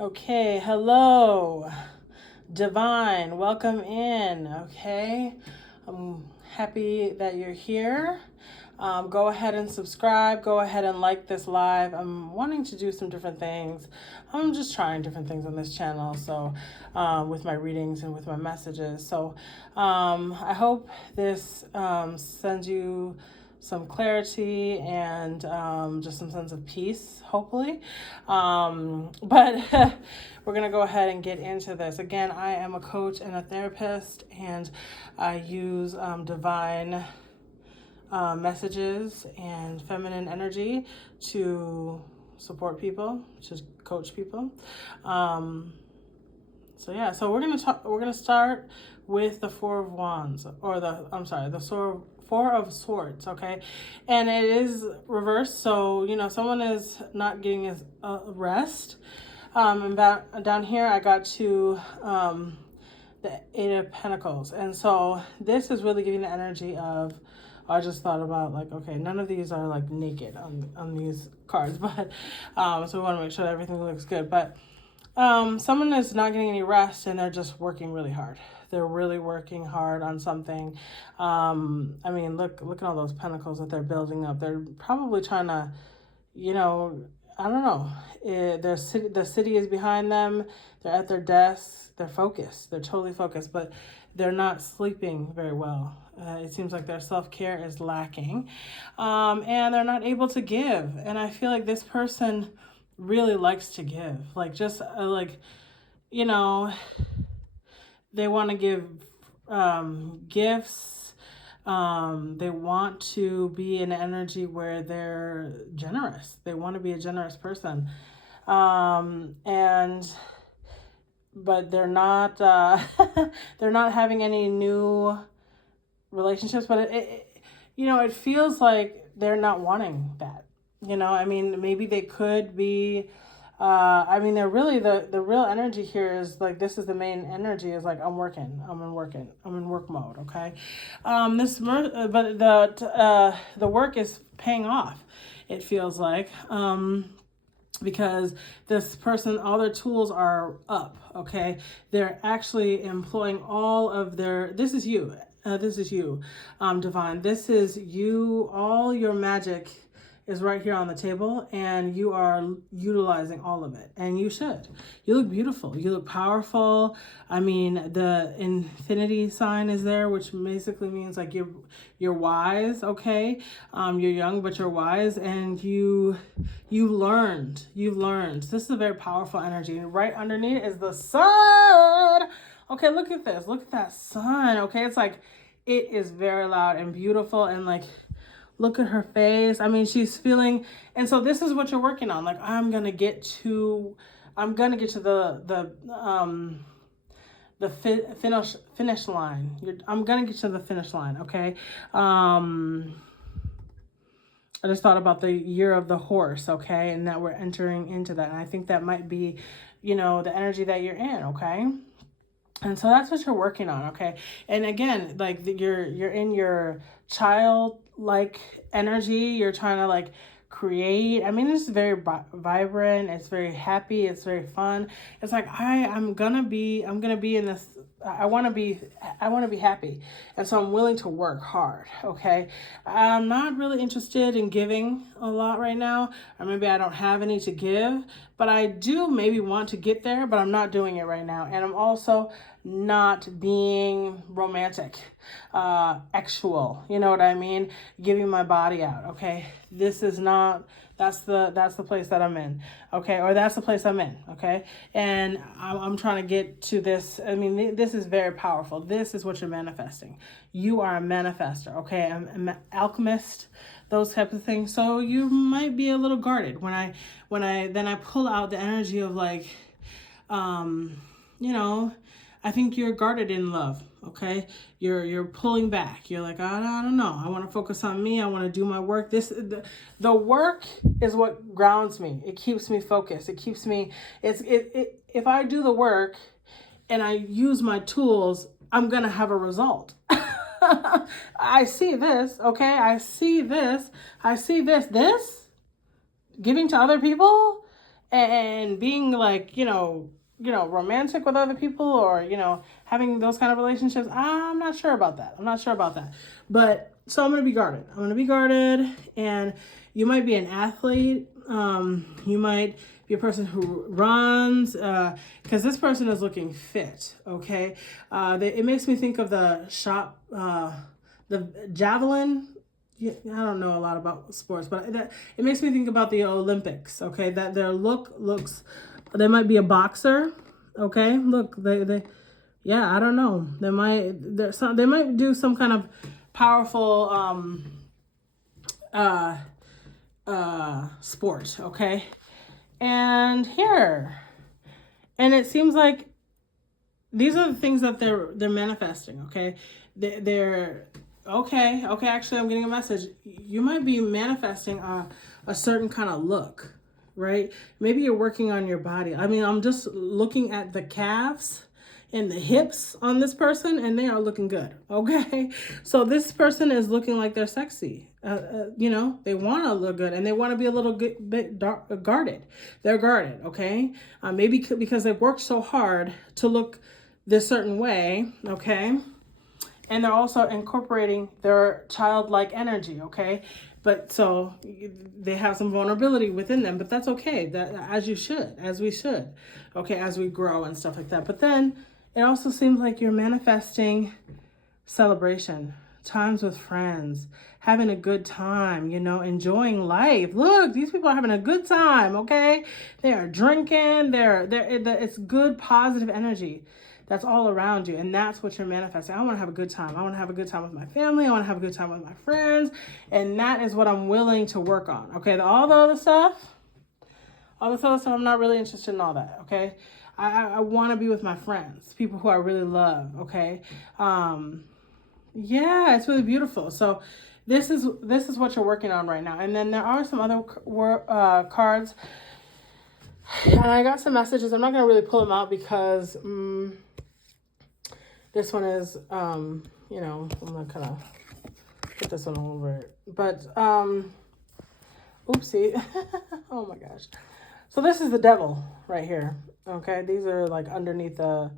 Okay, hello, Divine. Welcome in. Okay, I'm happy that you're here. Go ahead and subscribe. Go ahead and like this live. I'm wanting to do some different things. I'm just trying different things on this channel. So, with my readings and with my messages. So, I hope this sends you some clarity and just some sense of peace, hopefully. But we're going to go ahead and get into this. Again, I am a coach and a therapist, and I use divine messages and feminine energy to support people, to coach people. So we're gonna start with the Four of Wands, or the Four of Swords, okay? And it is reversed, so someone is not getting his rest. And down here I got to the Eight of Pentacles, and so this is really giving the energy of. I just thought about, like, okay, none of these are like naked on these cards, but so we want to make sure that everything looks good. But someone is not getting any rest, and they're just working really hard. They're really working hard on something. I mean, look at all those pentacles that they're building up. They're probably trying to, I don't know. The city is behind them. They're at their desks. They're focused. They're totally focused, but they're not sleeping very well. It seems like their self-care is lacking, and they're not able to give. And I feel like this person really likes to give, like, just you know they want to give gifts. They want to be in energy where they're generous. They want to be a generous person, and but they're not they're not having any new relationships. But it feels like they're not wanting that. I mean, maybe they could be. I mean, they're really the real energy here is like, this is the main energy, is like, I'm in work mode. Okay, but the work is paying off. It feels like, because this person, all their tools are up. Okay, they're actually employing all of their. This is you. Divine. This is you. All your magic is right here on the table, and you are utilizing all of it, and you should. You look beautiful. You look powerful. I mean, the infinity sign is there, which basically means like you're wise. Okay, you're young, but you're wise, and you've learned. This is a very powerful energy, and right underneath is the sun. Okay, look at this. Look at that sun. Okay, it's like, it is very loud and beautiful, and like, look at her face. I mean, she's feeling, and so this is what you're working on. Like, I'm gonna get to the finish line. I'm gonna get to the finish line. Okay. I just thought about the year of the horse. Okay, and that we're entering into that, and I think that might be, the energy that you're in. Okay. And so that's what you're working on, okay? And again, like, you're in your childlike energy. You're trying to, like, create. I mean, it's very vibrant. It's very happy. It's very fun. It's like, I'm gonna be in this. I want to be happy, and so I'm willing to work hard. Okay, I'm not really interested in giving a lot right now, or maybe I don't have any to give, but I do maybe want to get there, but I'm not doing it right now, and I'm also not being romantic, actual. You know what I mean? Giving my body out. Okay, this is not. That's the place that I'm in. Okay, or that's the place I'm in. Okay, and I'm trying to get to this. I mean, this is very powerful. This is what you're manifesting. You are a manifester. Okay, I'm an alchemist, those types of things. So you might be a little guarded when I pull out the energy of, like, I think you're guarded in love. Okay, you're pulling back. You're like, I don't know. I want to focus on me. I want to do my work. The work is what grounds me. It keeps me focused. It keeps me. If I do the work and I use my tools, I'm gonna have a result. I see this. Okay, I see this. This giving to other people, and being like, romantic with other people, or, having those kind of relationships. I'm not sure about that. But so I'm going to be guarded. And you might be an athlete. You might be a person who runs, because this person is looking fit. Okay. It makes me think of the javelin. I don't know a lot about sports, but it makes me think about the Olympics. Okay. That their look looks, they might be a boxer. Okay. Look, I don't know. They might do some kind of powerful, sport. Okay. And it seems like these are the things that they're manifesting. Okay. They're okay. Actually, I'm getting a message. You might be manifesting a certain kind of look, right? Maybe you're working on your body. I mean, I'm just looking at the calves and the hips on this person, and they are looking good. Okay. So this person is looking like they're sexy. They want to look good, and they want to be a little bit guarded. They're guarded. Okay. Maybe because they've worked so hard to look this certain way. Okay. And they're also incorporating their childlike energy. Okay. But so they have some vulnerability within them, but that's okay. As we should. Okay. As we grow and stuff like that. But then it also seems like you're manifesting celebration, times with friends, having a good time, enjoying life. Look, these people are having a good time, okay? They are drinking, it's good, positive energy that's all around you, and that's what you're manifesting. I want to have a good time. I want to have a good time with my family. I want to have a good time with my friends, and that is what I'm willing to work on, okay? All the other stuff, I'm not really interested in all that, okay? I want to be with my friends, people who I really love. Okay. It's really beautiful. So this is what you're working on right now. And then there are some other cards, and I got some messages. I'm not going to really pull them out because this one is, I'm going to kind of put this one over it. But, oopsie. Oh my gosh. So this is the devil right here. Okay, these are like underneath so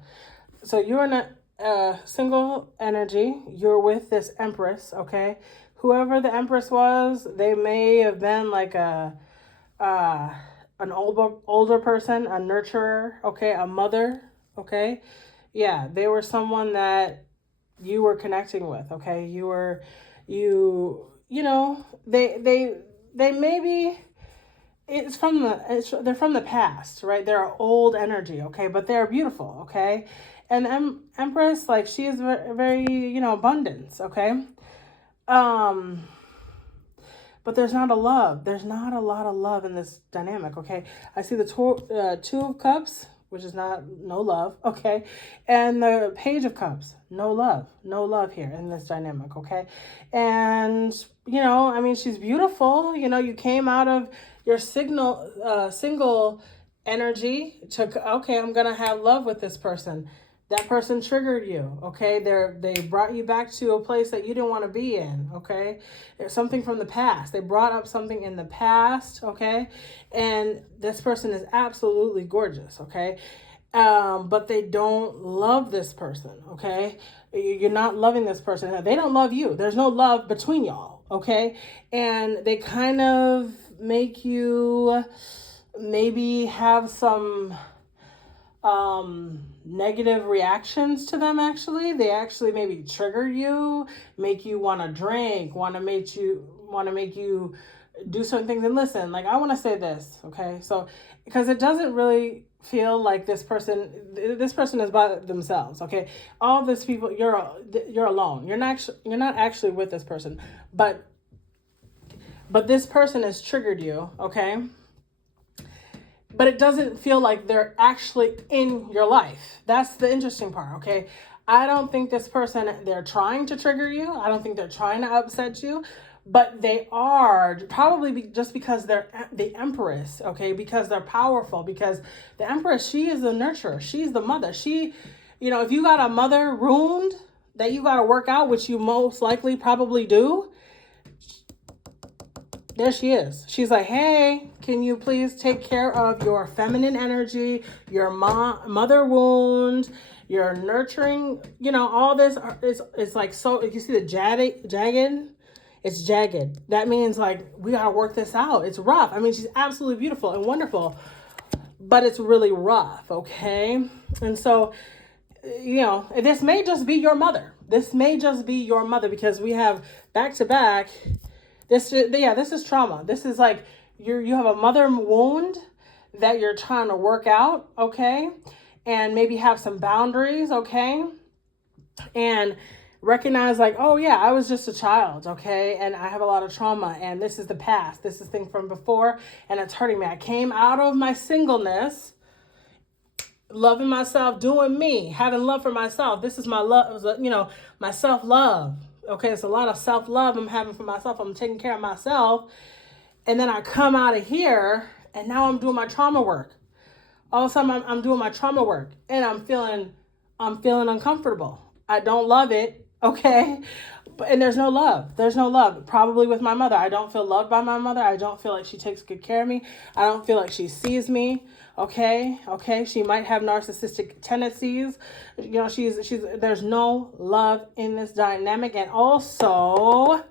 you're in a single energy. You're with this Empress. Okay, whoever the Empress was, they may have been like an older person, a nurturer. Okay, a mother. Okay, yeah, they were someone that you were connecting with. Okay, they maybe. They're from the past, right? They're old energy, okay, but they're beautiful, okay. And the Empress, like, she is very, very, abundance, okay. But there's not a love. There's not a lot of love in this dynamic, okay. I see the Two of Cups, which is no love, okay, and the Page of Cups, no love here in this dynamic, okay. And she's beautiful. You came out of your single energy to, okay, I'm gonna have love with this person. That person triggered you, okay? They brought you back to a place that you didn't want to be in, okay? There's something from the past. They brought up something in the past, okay? And this person is absolutely gorgeous, okay? But they don't love this person, okay? You're not loving this person. They don't love you. There's no love between y'all, okay? And they kind of make you maybe have some negative reactions to them. They actually maybe trigger you, make you want to drink, want to make you do certain things. And listen, like, I want to say this, okay? So, because it doesn't really feel like this person is by themselves, okay? All these people, you're alone. You're not actually with this person, but this person has triggered you, okay? But it doesn't feel like they're actually in your life. That's the interesting part, okay? I don't think this person, they're trying to trigger you. I don't think they're trying to upset you. But they are probably just because they're the Empress, okay? Because they're powerful. Because the Empress, she is the nurturer. She's the mother. She, if you got a mother wound that you got to work out, which you most likely probably do, There she is. She's like, hey, can you please take care of your feminine energy, your mother wound, your nurturing, all this is like, so you see the jagged, it's jagged. That means like, we got to work this out. It's rough. I mean, she's absolutely beautiful and wonderful, but it's really rough. Okay. And so, this may just be your mother. This may just be your mother, because we have back to back. This is trauma. This is like you have a mother wound that you're trying to work out, okay? And maybe have some boundaries, okay? And recognize like, oh yeah, I was just a child, okay? And I have a lot of trauma, and this is the past. This is thing from before, and it's hurting me. I came out of my singleness, loving myself, doing me, having love for myself. This is my love, my self-love. Okay, it's a lot of self-love I'm having for myself. I'm taking care of myself. And then I come out of here, and now I'm doing my trauma work. All of a sudden, I'm doing my trauma work, and I'm feeling uncomfortable. I don't love it, okay? And there's no love. There's no love. Probably with my mother. I don't feel loved by my mother. I don't feel like she takes good care of me. I don't feel like she sees me. Okay. She might have narcissistic tendencies. There's no love in this dynamic. And also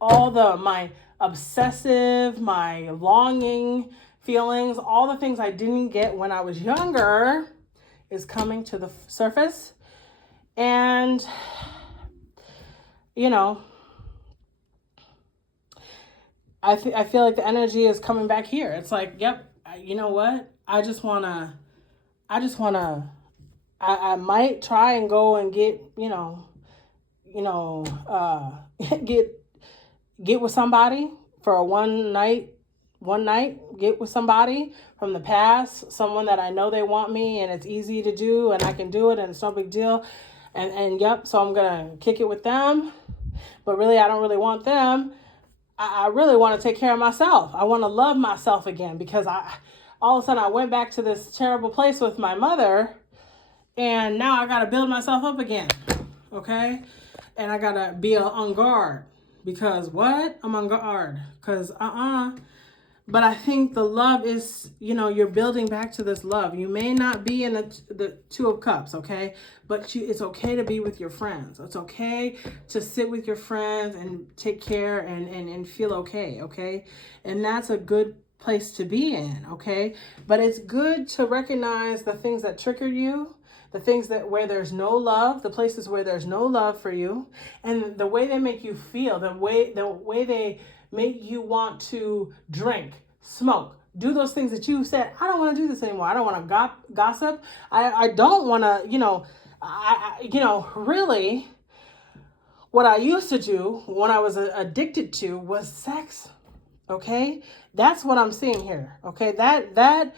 my obsessive, my longing feelings, all the things I didn't get when I was younger is coming to the surface. And, I feel like the energy is coming back here. It's like, yep, you know what? I might try and go and get, get with somebody for a one night, get with somebody from the past, someone that I know they want me and it's easy to do and I can do it and it's no big deal. And yep, so I'm going to kick it with them. But really, I don't really want them. I really want to take care of myself. I want to love myself again, because all of a sudden I went back to this terrible place with my mother, and now I got to build myself up again. Okay. And I got to be on guard, because what? I'm on guard because, but I think the love is, you're building back to this love. You may not be in the Two of Cups, okay? But it's okay to be with your friends. It's okay to sit with your friends and take care and feel okay, okay? And that's a good place to be in, okay? But it's good to recognize the things that trigger you, the things where there's no love, the places where there's no love for you, and the way they make you feel, the way they make you want to drink, smoke, do those things that you said, I don't want to do this anymore. I don't want to gossip. I don't want to, really what I used to do when I was addicted to was sex. Okay. That's what I'm seeing here. Okay. That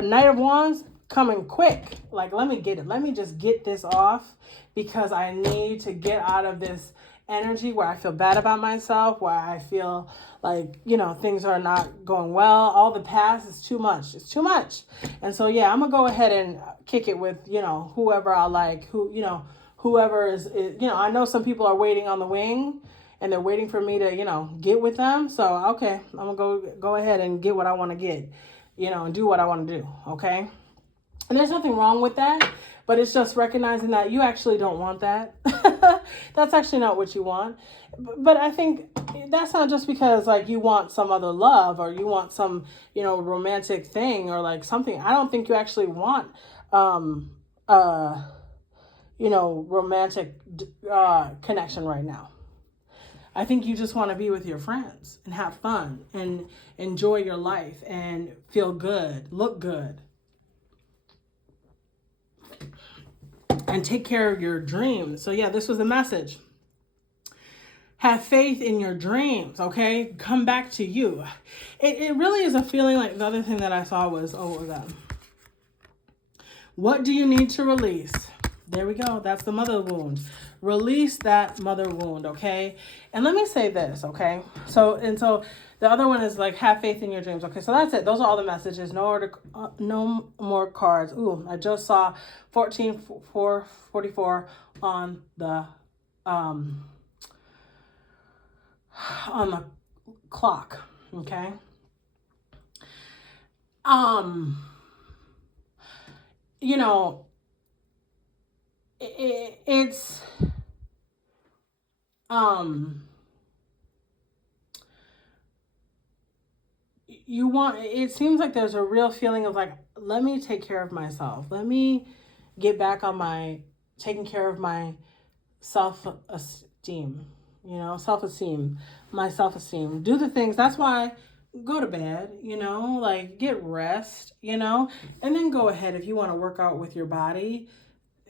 Knight of Wands coming quick. Like, let me get it. Let me just get this off, because I need to get out of this energy where I feel bad about myself, where I feel like, things are not going well. All the past is too much. It's too much. And so, yeah, I'm going to go ahead and kick it with, whoever I like, whoever is, I know some people are waiting on the wing and they're waiting for me to, get with them. So, okay, I'm going to go ahead and get what I want to get, and do what I want to do. Okay. And there's nothing wrong with that, but it's just recognizing that you actually don't want that. That's actually not what you want. But I think that's not just because like you want some other love or you want some, romantic thing or like something. I don't think you actually want, romantic connection right now. I think you just want to be with your friends and have fun and enjoy your life and feel good, look good. And take care of your dreams. So yeah, this was the message. Have faith in your dreams, okay? Come back to you. It really is a feeling like the other thing that I saw was, what do you need to release? There we go. That's the mother wound. Release that mother wound, okay? And let me say this, okay? So the other one is like, have faith in your dreams. Okay, so that's it. Those are all the messages. No more cards. Ooh, I just saw 1444 on the clock, okay? You know, it's you want, it seems like there's a real feeling of like, let me take care of myself. Let me get back on my taking care of my self-esteem, self-esteem, my self-esteem. Do the things. That's why go to bed, like get rest, and then go ahead if you want to work out with your body.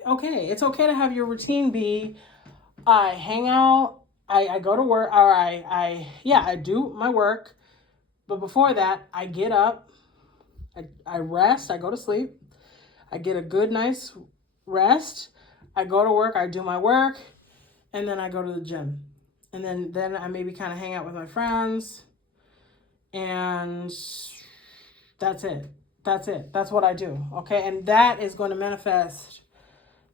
Okay, it's okay to have your routine be I hang out, I go to work, or I do my work. But before that, I get up, I rest, I go to sleep, I get a good, nice rest, I go to work, I do my work, and then I go to the gym. And then I maybe kind of hang out with my friends, and that's it. That's it. That's what I do, okay? And that is going to manifest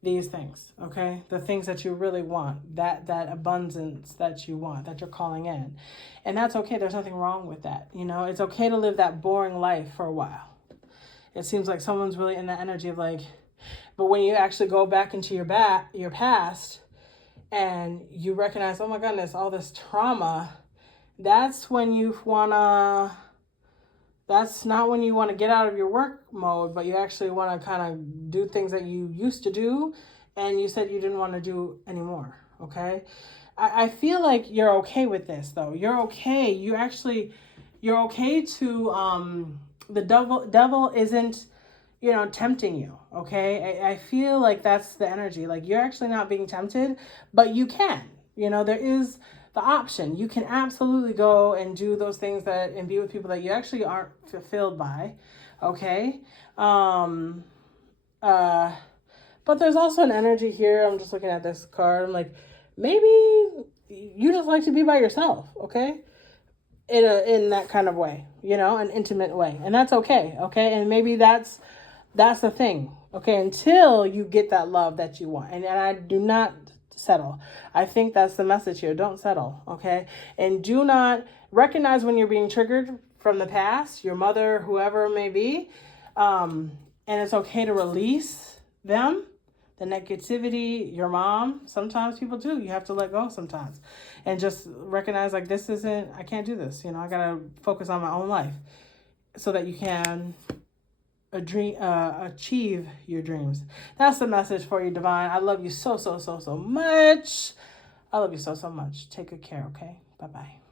these things, okay? The things that you really want, that abundance that you want, that you're calling in. And that's okay. There's nothing wrong with that. It's okay to live that boring life for a while. It seems like someone's really in that energy of like, but when you actually go back into your past and you recognize, oh my goodness, all this trauma, that's when you wanna, that's not when you want to get out of your work mode, but you actually want to kind of do things that you used to do and you said you didn't want to do anymore, okay? I feel like you're okay with this, though. You're okay. You're okay to, the devil isn't, tempting you, okay? I feel like that's the energy. Like you're actually not being tempted, but you can. There is the option. You can absolutely go and do those things and be with people that you actually aren't fulfilled by, okay? But there's also an energy here. I'm just looking at this card. I'm like, maybe you just like to be by yourself, okay? In that kind of way, an intimate way, and that's okay, okay? And maybe that's the thing, okay? Until you get that love that you want, and I do not settle. I think that's the message here. Don't settle, okay? And do not recognize when you're being triggered from the past, your mother, whoever it may be, and it's okay to release them, the negativity, your mom. Sometimes people do. You have to let go sometimes and just recognize like I can't do this. I gotta focus on my own life so that you can achieve your dreams. That's the message for you, Divine. I love you so much. I love you so much. Take good care, okay? Bye-bye.